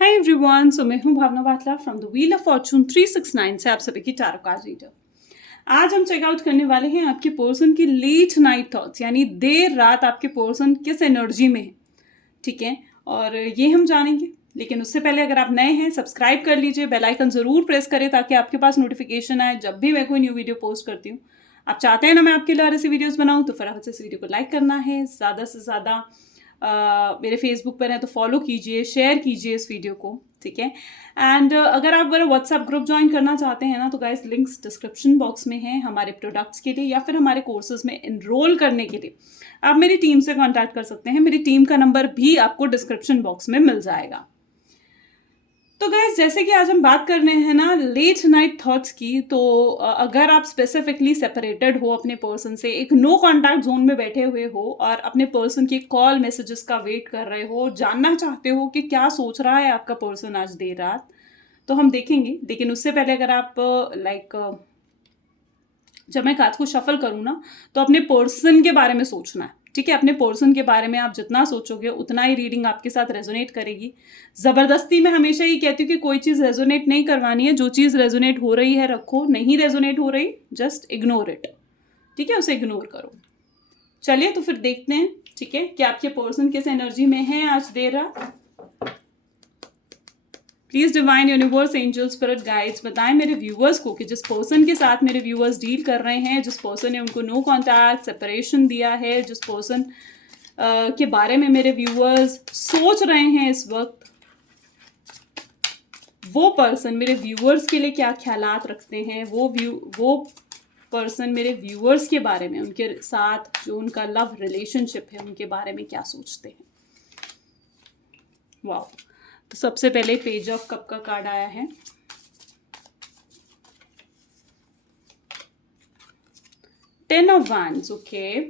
Hi everyone, so मैं हूं Bhavna Batla from the wheel of fortune 369 से आप सभी की टैरो कार्ड रीडर। आज हम चेकआउट करने वाले हैं आपके पर्सन की लेट नाइट थॉट्स, यानी देर रात आपके पर्सन किस एनर्जी में है। ठीक है, और ये हम जानेंगे। लेकिन उससे पहले अगर आप नए हैं, सब्सक्राइब कर लीजिए, बेल आइकन जरूर प्रेस करें ताकि आपके पास नोटिफिकेशन आए जब भी मैं कोई न्यू वीडियो पोस्ट करती हूँ। आप चाहते हैं ना मैं आपके लिए और ऐसी वीडियोस बनाऊँ, तो फटाफट से इस वीडियो को लाइक करना है, ज़्यादा से ज़्यादा मेरे फेसबुक पर है तो फॉलो कीजिए, शेयर कीजिए इस वीडियो को। ठीक है, एंड अगर आप मेरा व्हाट्सएप ग्रुप ज्वाइन करना चाहते हैं ना, तो गाइस लिंक्स डिस्क्रिप्शन बॉक्स में है हमारे प्रोडक्ट्स के लिए या फिर हमारे कोर्सेज में एनरोल करने के लिए आप मेरी टीम से कांटेक्ट कर सकते हैं। मेरी टीम का नंबर भी आपको डिस्क्रिप्शन बॉक्स में मिल जाएगा। तो गैस, जैसे कि आज हम बात कर रहे हैं ना लेट नाइट थॉट्स की, तो अगर आप स्पेसिफिकली सेपरेटेड हो अपने पर्सन से, एक नो कांटेक्ट जोन में बैठे हुए हो और अपने पर्सन की कॉल मैसेजेस का वेट कर रहे हो, जानना चाहते हो कि क्या सोच रहा है आपका पर्सन आज देर रात, तो हम देखेंगे। लेकिन उससे पहले अगर आप जब मैं कार्ड्स को शफल करूँ ना, तो अपने पर्सन के बारे में सोचना है। ठीक है, अपने पर्सन के बारे में आप जितना सोचोगे उतना ही रीडिंग आपके साथ रेजोनेट करेगी। ज़बरदस्ती मैं हमेशा ही कहती हूँ कि कोई चीज़ रेजोनेट नहीं करवानी है। जो चीज़ रेजोनेट हो रही है रखो, नहीं रेजोनेट हो रही जस्ट इग्नोर इट। ठीक है, उसे इग्नोर करो। चलिए तो फिर देखते हैं, ठीक है, कि आपके पर्सन किस एनर्जी में है आज देर रात। Please divine universe angel spirit guides बताएं मेरे व्यूअर्स को कि जिस पर्सन के साथ मेरे व्यूअर्स डील कर रहे हैं, जिस पर्सन ने उनको नो कॉन्टैक्ट सेपरेशन दिया है, जिस पर्सन के बारे में मेरे व्यूअर्स सोच रहे हैं इस वक्त, वो पर्सन मेरे व्यूअर्स के लिए क्या ख्यालात रखते हैं, वो पर्सन मेरे व्यूअर्स के बारे में, उनके साथ जो उनका लव रिलेशनशिप है उनके बारे में क्या सोचते हैं। वाह, तो सबसे पहले पेज ऑफ कप का कार्ड आया है। Ten of wands, okay.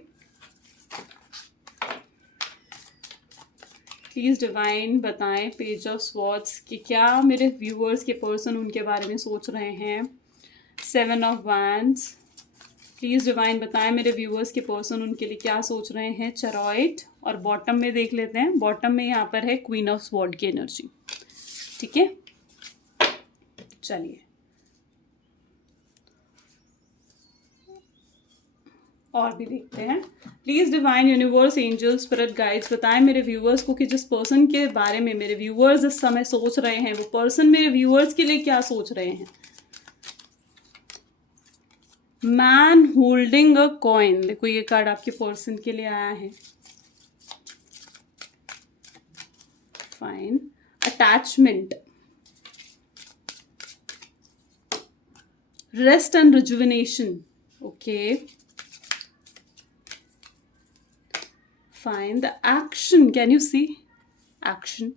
Please divine बताएं पेज ऑफ स्वॉर्ड्स कि क्या मेरे व्यूअर्स के पर्सन उनके बारे में सोच रहे हैं। Seven of wands, please divine बताएं मेरे व्यूअर्स के पर्सन उनके लिए क्या सोच रहे हैं। चेरॉइट, और बॉटम में देख लेते हैं। बॉटम में यहाँ पर है क्वीन ऑफ स्वॉर्ड की एनर्जी। ठीक है, चलिए और भी देखते हैं। Please divine universe angel spirit guides बताएं मेरे व्यूअर्स को कि जिस पर्सन के बारे में मेरे व्यूअर्स इस समय सोच रहे हैं, वो पर्सन मेरे व्यूअर्स के लिए क्या सोच रहे हैं। मैन होल्डिंग अ कॉइन, देखो ये कार्ड आपके पर्सन के लिए आया है। Fine, attachment, rest and rejuvenation, okay. Fine, the action, can you see action.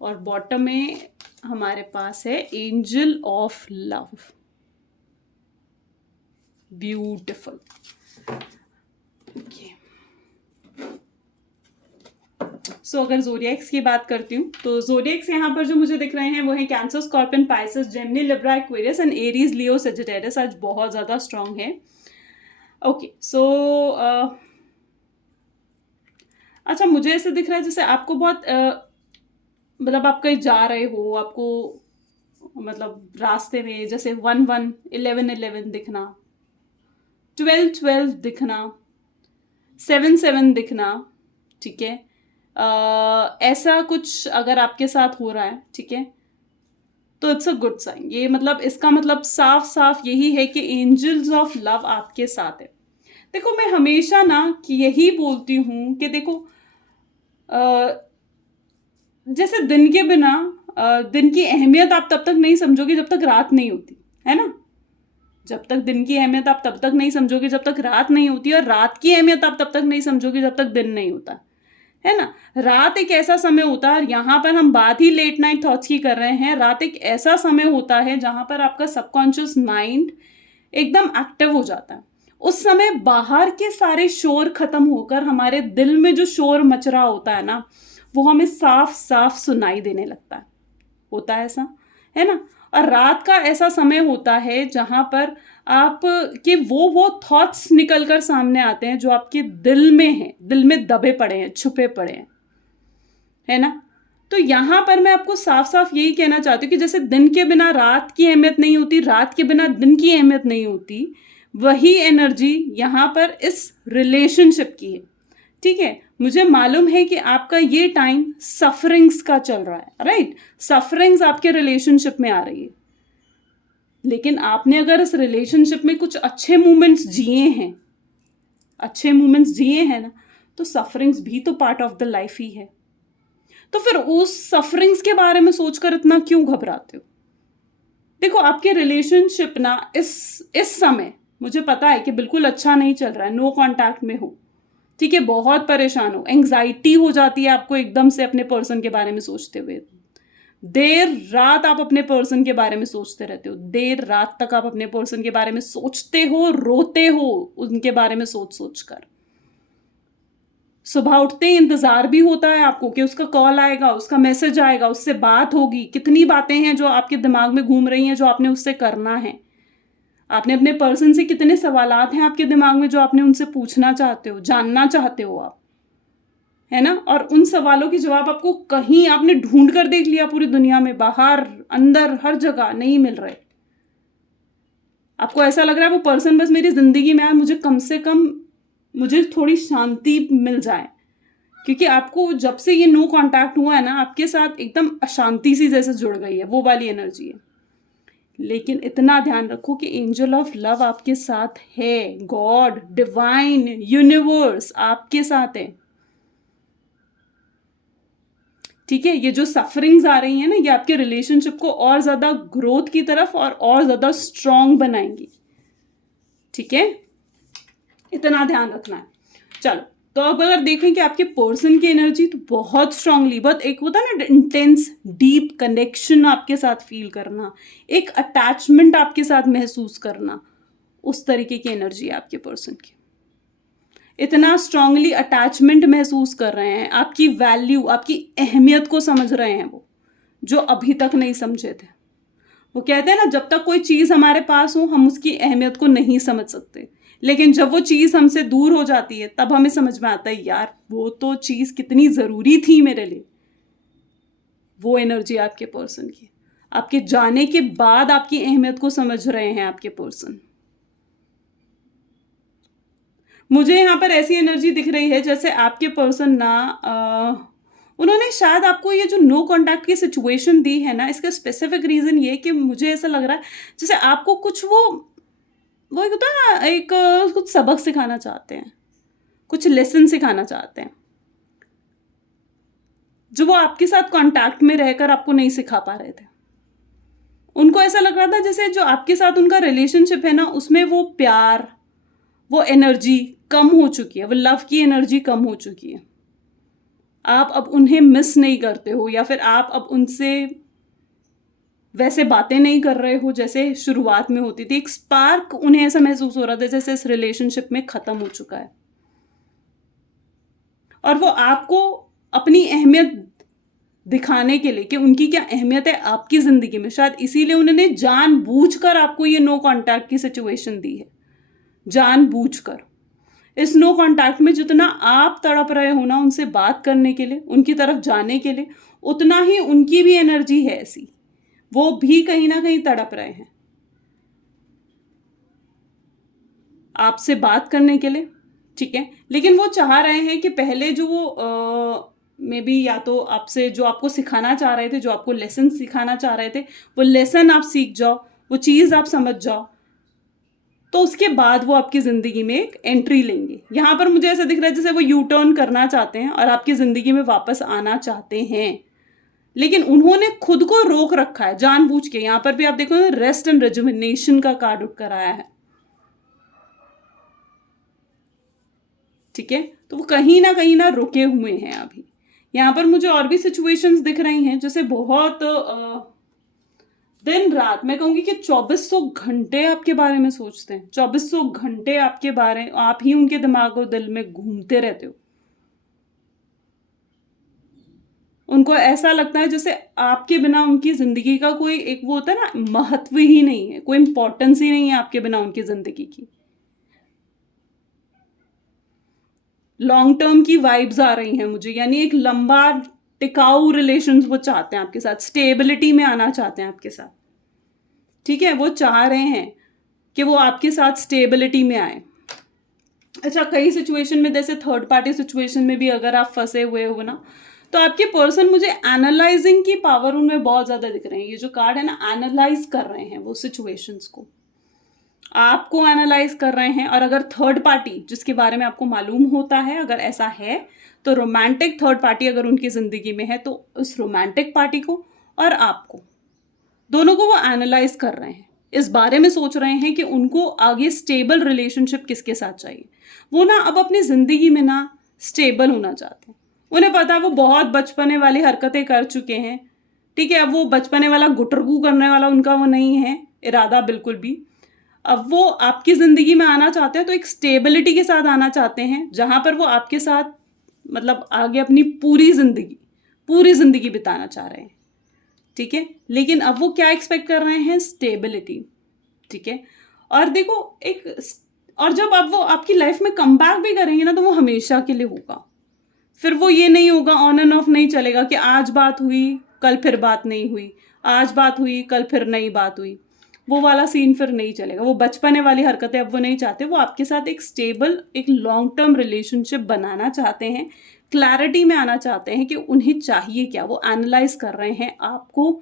और बॉटम में हमारे पास है angel of love, beautiful, okay. So अगर जोडिएक्स की बात करती हूँ, तो जोडिएक्स यहाँ पर जो मुझे दिख रहे हैं वो है cancer, scorpion, Pisces, Gemini, Libra, Aquarius and Aries, Leo, Sagittarius. आज बहुत ज़्यादा स्ट्रांग है। ओके, सो अच्छा, मुझे ऐसे दिख रहा है जैसे आपको बहुत मतलब आप कहीं जा रहे हो, आपको मतलब रास्ते में जैसे 1-1, 11-11 दिखना, 12-12 दिखना, 7-7 दिखना। ठीक है, ऐसा कुछ अगर आपके साथ हो रहा है, ठीक है, तो इट्स अ गुड साइन। ये मतलब इसका मतलब साफ साफ यही है कि एंजल्स ऑफ लव आपके साथ है। देखो, मैं हमेशा ना कि यही बोलती हूँ कि देखो, जैसे दिन के बिना दिन की अहमियत आप तब तक नहीं समझोगे जब तक रात नहीं होती है ना। जब तक दिन की अहमियत आप तब तक नहीं समझोगे जब तक रात नहीं होती, और रात की अहमियत आप तब तक नहीं समझोगे जब तक दिन नहीं होता है ना। रात एक ऐसा समय होता है, और यहाँ पर हम बात ही लेट नाइट थॉट्स की कर रहे हैं। रात एक ऐसा समय होता है जहां पर आपका सबकॉन्शियस माइंड एकदम एक्टिव हो जाता है। उस समय बाहर के सारे शोर खत्म होकर हमारे दिल में जो शोर मच रहा होता है ना, वो हमें साफ साफ सुनाई देने लगता है। होता है ऐसा, है ना। और रात का ऐसा समय होता है जहां पर आप के वो थॉट्स निकल कर सामने आते हैं जो आपके दिल में हैं, दिल में दबे पड़े हैं, छुपे पड़े हैं, है ना। तो यहां पर मैं आपको साफ साफ यही कहना चाहती हूँ कि जैसे दिन के बिना रात की अहमियत नहीं होती, रात के बिना दिन की अहमियत नहीं होती, वही एनर्जी यहां पर इस रिलेशनशिप की है। ठीक है, मुझे मालूम है कि आपका ये टाइम सफरिंग्स का चल रहा है, राइट? सफरिंग्स आपके रिलेशनशिप में आ रही है, लेकिन आपने अगर इस रिलेशनशिप में कुछ अच्छे मोमेंट्स जिए हैं, अच्छे मोमेंट्स जिए हैं ना, तो सफरिंग्स भी तो पार्ट ऑफ द लाइफ ही है। तो फिर उस सफरिंग्स के बारे में सोचकर इतना क्यों घबराते हो? देखो, आपके रिलेशनशिप ना इस समय मुझे पता है कि बिल्कुल अच्छा नहीं चल रहा है, नो कांटेक्ट में हो, ठीक है, बहुत परेशान हो, एंग्जाइटी हो जाती है आपको एकदम से अपने पर्सन के बारे में सोचते हुए। देर रात आप अपने पर्सन के बारे में सोचते रहते हो, देर रात तक आप अपने पर्सन के बारे में सोचते हो, रोते हो उनके बारे में सोच सोच कर। सुबह उठते ही इंतजार भी होता है आपको कि उसका कॉल आएगा, उसका मैसेज आएगा, उससे बात होगी। कितनी बातें हैं जो आपके दिमाग में घूम रही हैं जो आपने उससे करना है। आपने अपने पर्सन से कितने सवालात हैं आपके दिमाग में जो आपने उनसे पूछना चाहते हो, जानना चाहते हो आप, है ना? और उन सवालों के जवाब आपको कहीं आपने ढूंढ कर देख लिया पूरी दुनिया में, बाहर अंदर हर जगह नहीं मिल रहे। आपको ऐसा लग रहा है वो पर्सन बस मेरी जिंदगी में आए, मुझे कम से कम मुझे थोड़ी शांति मिल जाए, क्योंकि आपको जब से ये नो कांटेक्ट हुआ है ना, आपके साथ एकदम अशांति सी जैसे जुड़ गई है, वो वाली एनर्जी है। लेकिन इतना ध्यान रखो कि एंजल ऑफ लव आपके साथ है, गॉड, डिवाइन, यूनिवर्स आपके साथ है। ठीक है, ये जो सफरिंग्स आ रही है ना, ये आपके रिलेशनशिप को और ज्यादा ग्रोथ की तरफ और ज्यादा स्ट्रांग बनाएंगी। ठीक है, इतना ध्यान रखना है। चलो, तो अब अगर देखें कि आपके पर्सन की एनर्जी तो बहुत स्ट्रांगली, बहुत एक होता है ना इंटेंस डीप कनेक्शन आपके साथ फील करना, एक अटैचमेंट आपके साथ महसूस करना, उस तरीके की एनर्जी है आपके पर्सन की। इतना स्ट्रांगली अटैचमेंट महसूस कर रहे हैं, आपकी वैल्यू, आपकी अहमियत को समझ रहे हैं वो, जो अभी तक नहीं समझे थे। वो कहते हैं ना, जब तक कोई चीज हमारे पास हो हम उसकी अहमियत को नहीं समझ सकते, लेकिन जब वो चीज हमसे दूर हो जाती है तब हमें समझ में आता है, यार वो तो चीज कितनी जरूरी थी मेरे लिए। वो एनर्जी आपके पर्सन की, आपके जाने के बाद आपकी अहमियत को समझ रहे हैं आपके पर्सन। मुझे यहाँ पर ऐसी एनर्जी दिख रही है जैसे आपके पर्सन ना उन्होंने शायद आपको ये जो नो कांटेक्ट की सिचुएशन दी है ना, इसका स्पेसिफिक रीजन ये कि मुझे ऐसा लग रहा है जैसे आपको कुछ वो एक होता है ना, एक कुछ सबक सिखाना चाहते हैं, कुछ लेसन सिखाना चाहते हैं, जो वो आपके साथ कांटेक्ट में रहकर आपको नहीं सिखा पा रहे थे। उनको ऐसा लग रहा था जैसे जो आपके साथ उनका रिलेशनशिप है ना, उसमें वो प्यार, वो एनर्जी कम हो चुकी है, वो लव की एनर्जी कम हो चुकी है। आप अब उन्हें मिस नहीं करते हो, या फिर आप अब उनसे वैसे बातें नहीं कर रहे हो जैसे शुरुआत में होती थी। एक स्पार्क उन्हें ऐसा महसूस हो रहा था जैसे इस रिलेशनशिप में खत्म हो चुका है, और वो आपको अपनी अहमियत दिखाने के लिए कि उनकी क्या अहमियत है आपकी जिंदगी में, शायद इसीलिए उन्होंने जानबूझकर आपको ये नो कांटेक्ट की सिचुएशन दी है। जानबूझकर इस नो कांटेक्ट में जितना आप तड़प रहे हो ना उनसे बात करने के लिए, उनकी तरफ जाने के लिए, उतना ही उनकी भी एनर्जी है ऐसी, वो भी कहीं ना कहीं तड़प रहे हैं आपसे बात करने के लिए। ठीक है, लेकिन वो चाह रहे हैं कि पहले जो वो मे बी या तो आपसे जो आपको सिखाना चाह रहे थे, जो आपको लेसन सिखाना चाह रहे थे, वो लेसन आप सीख जाओ, वो चीज़ आप समझ जाओ, तो उसके बाद वो आपकी जिंदगी में एक एंट्री लेंगे। यहां पर मुझे ऐसा दिख रहा है जैसे वो यू टर्न करना चाहते हैं और आपकी जिंदगी में वापस आना चाहते हैं, लेकिन उन्होंने खुद को रोक रखा है जानबूझ के। यहां पर भी आप देखो, रेस्ट एंड रेजुविनेशन का कार्ड उठ कर आया है। ठीक है, तो वो कहीं ना रुके हुए हैं अभी। यहां पर मुझे और भी सिचुएशंस दिख रही हैं जैसे बहुत दिन रात, मैं कहूंगी कि 2400 घंटे आपके बारे में सोचते हैं, 2400 घंटे आपके बारे, आप ही उनके दिमाग और दिल में घूमते रहते हो। उनको ऐसा लगता है जैसे आपके बिना उनकी जिंदगी का कोई एक वो होता है ना, महत्व ही नहीं है, कोई इंपॉर्टेंस ही नहीं है आपके बिना उनकी जिंदगी की। लॉन्ग टर्म की वाइब्स आ रही हैं मुझे, यानी एक लंबा टिकाऊ रिलेशंस वो चाहते हैं आपके साथ, स्टेबिलिटी में आना चाहते हैं आपके साथ, ठीक है, वो चाह रहे हैं कि वो आपके साथ स्टेबिलिटी में आए। अच्छा, कई सिचुएशन में जैसे थर्ड पार्टी सिचुएशन में भी अगर आप फंसे हुए हो ना, तो आपके पर्सन, मुझे एनालाइजिंग की पावर उनमें बहुत ज़्यादा दिख रहे हैं। ये जो कार्ड है ना, एनालाइज कर रहे हैं वो सिचुएशंस को, आपको एनालाइज कर रहे हैं। और अगर थर्ड पार्टी जिसके बारे में आपको मालूम होता है, अगर ऐसा है, तो रोमांटिक थर्ड पार्टी अगर उनकी ज़िंदगी में है, तो उस रोमांटिक पार्टी को और आपको, दोनों को वो एनालाइज कर रहे हैं, इस बारे में सोच रहे हैं कि उनको आगे स्टेबल रिलेशनशिप किसके साथ चाहिए। वो ना अब अपनी ज़िंदगी में ना स्टेबल होना चाहते हैं। उन्हें पता है वो बहुत बचपने वाली हरकतें कर चुके हैं, ठीक है। अब वो बचपने वाला गुटरगू करने वाला उनका वो नहीं है इरादा बिल्कुल भी। अब वो आपकी ज़िंदगी में आना चाहते हैं तो एक स्टेबिलिटी के साथ आना चाहते हैं, जहाँ पर वो आपके साथ मतलब आगे अपनी पूरी ज़िंदगी बिताना चाह रहे हैं, ठीक है। लेकिन अब वो क्या एक्सपेक्ट कर रहे हैं? स्टेबिलिटी, ठीक है। और देखो और जब अब वो आपकी लाइफ में कम बैक भी करेंगे ना, तो वो हमेशा के लिए होगा। फिर वो ये नहीं होगा, ऑन एंड ऑफ नहीं चलेगा कि आज बात हुई कल फिर बात नहीं हुई, आज बात हुई कल फिर नई बात हुई। वो वाला सीन फिर नहीं चलेगा। वो बचपने वाली हरकतें अब वो नहीं चाहते। वो आपके साथ एक स्टेबल, एक लॉन्ग टर्म रिलेशनशिप बनाना चाहते हैं, क्लैरिटी में आना चाहते हैं कि उन्हें चाहिए क्या। वो एनालाइज कर रहे हैं आपको,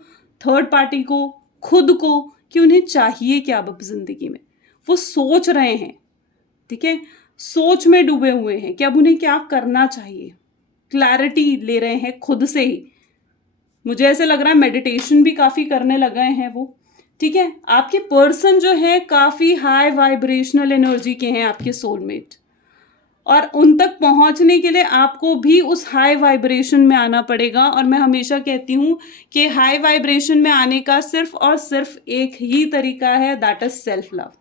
थर्ड पार्टी को, खुद को, कि उन्हें चाहिए क्या अब ज़िंदगी में। वो सोच रहे हैं, ठीक है, सोच में डूबे हुए हैं कि अब उन्हें क्या करना चाहिए। क्लैरिटी ले रहे हैं खुद से ही। मुझे ऐसे लग रहा है मेडिटेशन भी काफ़ी करने लग गए हैं वो, ठीक है। आपके पर्सन जो है काफ़ी हाई वाइब्रेशनल एनर्जी के हैं, आपके सोलमेट, और उन तक पहुंचने के लिए आपको भी उस हाई वाइब्रेशन में आना पड़ेगा। और मैं हमेशा कहती हूँ कि हाई वाइब्रेशन में आने का सिर्फ और सिर्फ एक ही तरीका है, that is self love.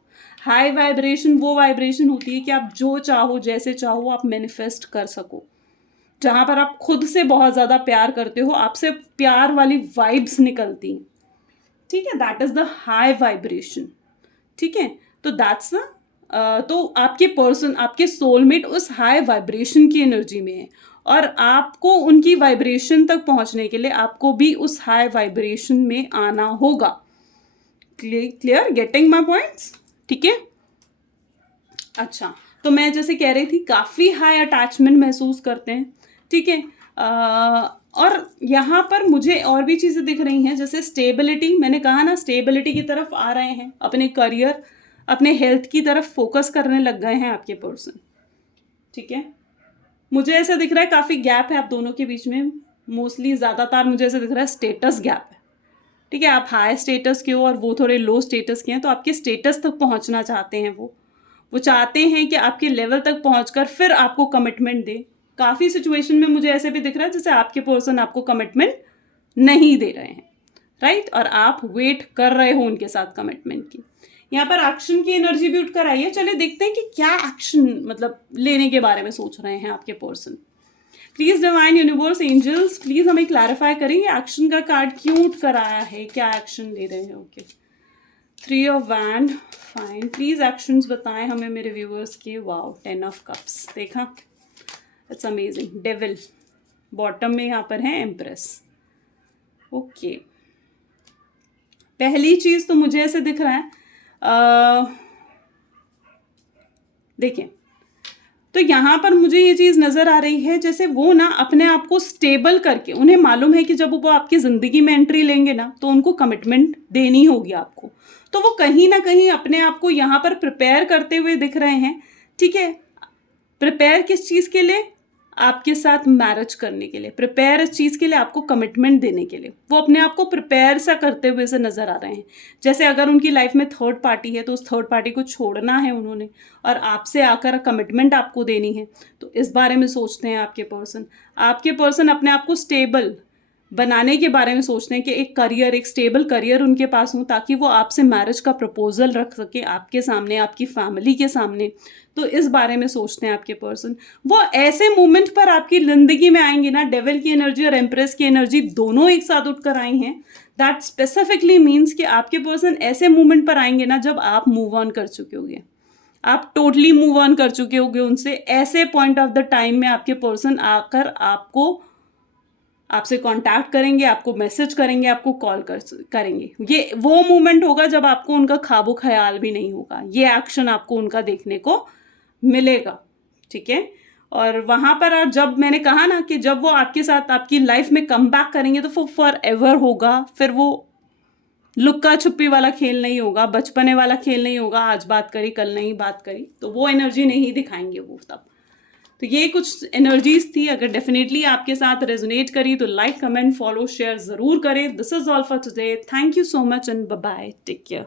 High vibration वो वाइब्रेशन होती है कि आप जो चाहो, जैसे चाहो, आप मैनिफेस्ट कर सको, जहाँ पर आप खुद से बहुत ज़्यादा प्यार करते हो, आपसे प्यार वाली वाइब्स निकलती हैं, ठीक है। That is the high vibration, ठीक है। तो दैट्स द तो आपके पर्सन, आपके सोलमेट उस हाई वाइब्रेशन की एनर्जी में है, और आपको उनकी वाइब्रेशन तक पहुंचने के लिए आपको भी उस हाई वाइब्रेशन में आना होगा। क्लियर, गेटिंग माय पॉइंट्स, ठीक है। अच्छा, तो मैं जैसे कह रही थी, काफ़ी हाई अटैचमेंट महसूस करते हैं, ठीक है। और यहाँ पर मुझे और भी चीज़ें दिख रही हैं, जैसे स्टेबिलिटी, मैंने कहा ना, स्टेबिलिटी की तरफ आ रहे हैं, अपने करियर, अपने हेल्थ की तरफ फोकस करने लग गए हैं आपके पर्सन, ठीक है। मुझे ऐसा दिख रहा है काफ़ी गैप है आप दोनों के बीच में, मोस्टली ज़्यादातर मुझे ऐसा दिख रहा है स्टेटस गैप है, ठीक है। आप हाई स्टेटस के हो और वो थोड़े लो स्टेटस के हैं, तो आपके स्टेटस तक पहुंचना चाहते हैं वो चाहते हैं कि आपके लेवल तक पहुंचकर फिर आपको कमिटमेंट दे। काफ़ी सिचुएशन में मुझे ऐसे भी दिख रहा है जैसे आपके पर्सन आपको कमिटमेंट नहीं दे रहे हैं, राइट, और आप वेट कर रहे हो उनके साथ कमिटमेंट की। यहाँ पर एक्शन की एनर्जी भी उठकर आई है। चलिए देखते हैं कि क्या एक्शन मतलब लेने के बारे में सोच रहे हैं आपके person. Please divine universe, angels, please हमें क्लैरिफाई करें ये एक्शन का कार्ड क्यों उठकर आया है, क्या एक्शन ले रहे हैं। Okay, 3 of wand, fine. Please actions बताएं हमें मेरे व्यूअर्स के। वाओ, 10 ऑफ कप्स, देखा, इट्स अमेजिंग। डेविल बॉटम में यहाँ पर है, एम्प्रेस। ओके, पहली चीज तो मुझे ऐसे दिख रहा है, देखिए, तो यहाँ पर मुझे ये चीज़ नज़र आ रही है जैसे वो ना अपने आप को स्टेबल करके, उन्हें मालूम है कि जब वो आपकी ज़िंदगी में एंट्री लेंगे ना, तो उनको कमिटमेंट देनी होगी आपको। तो वो कहीं ना कहीं अपने आप को यहाँ पर प्रिपेयर करते हुए दिख रहे हैं, ठीक है। प्रिपेयर किस चीज़ के लिए? आपके साथ मैरिज करने के लिए। प्रिपेयर इस चीज़ के लिए, आपको कमिटमेंट देने के लिए। वो अपने आप को प्रिपेयर सा करते हुए से नज़र आ रहे हैं। जैसे अगर उनकी लाइफ में थर्ड पार्टी है तो उस थर्ड पार्टी को छोड़ना है उन्होंने, और आपसे आकर कमिटमेंट आपको देनी है, तो इस बारे में सोचते हैं आपके पर्सन। आपके पर्सन अपने आप को स्टेबल बनाने के बारे में सोचते हैं कि एक करियर, एक स्टेबल करियर उनके पास हो, ताकि वो आपसे मैरिज का प्रपोजल रख सके आपके सामने, आपकी फैमिली के सामने। तो इस बारे में सोचते हैं आपके पर्सन। वो ऐसे मोमेंट पर आपकी जिंदगी में आएंगे ना, डेविल की एनर्जी और एम्प्रेस की एनर्जी दोनों एक साथ उठकर आई हैं। दैट स्पेसिफिकली मीन्स कि आपके पर्सन ऐसे मोमेंट पर आएंगे ना जब आप मूव ऑन कर चुके होंगे, आप टोटली मूव ऑन कर चुके होंगे उनसे। ऐसे पॉइंट ऑफ द टाइम में आपके पर्सन आकर आपको आपसे कांटेक्ट करेंगे, आपको मैसेज करेंगे, आपको कॉल करेंगे। ये वो मोमेंट होगा जब आपको उनका ख्वाबो ख्याल भी नहीं होगा, ये एक्शन आपको उनका देखने को मिलेगा, ठीक है। और वहाँ पर, और जब मैंने कहा ना कि जब वो आपके साथ आपकी लाइफ में कम बैक करेंगे तो वो फॉर एवर होगा, फिर वो लुक्का छुपी वाला खेल नहीं होगा, बचपने वाला खेल नहीं होगा, आज बात करी कल नहीं बात करी, तो वो एनर्जी नहीं दिखाएंगे वो तब। तो ये कुछ एनर्जीज थी, अगर डेफिनेटली आपके साथ रेजोनेट करी तो लाइक कमेंट फॉलो शेयर जरूर करें। This is all for today, thank you so much and bye bye, take care.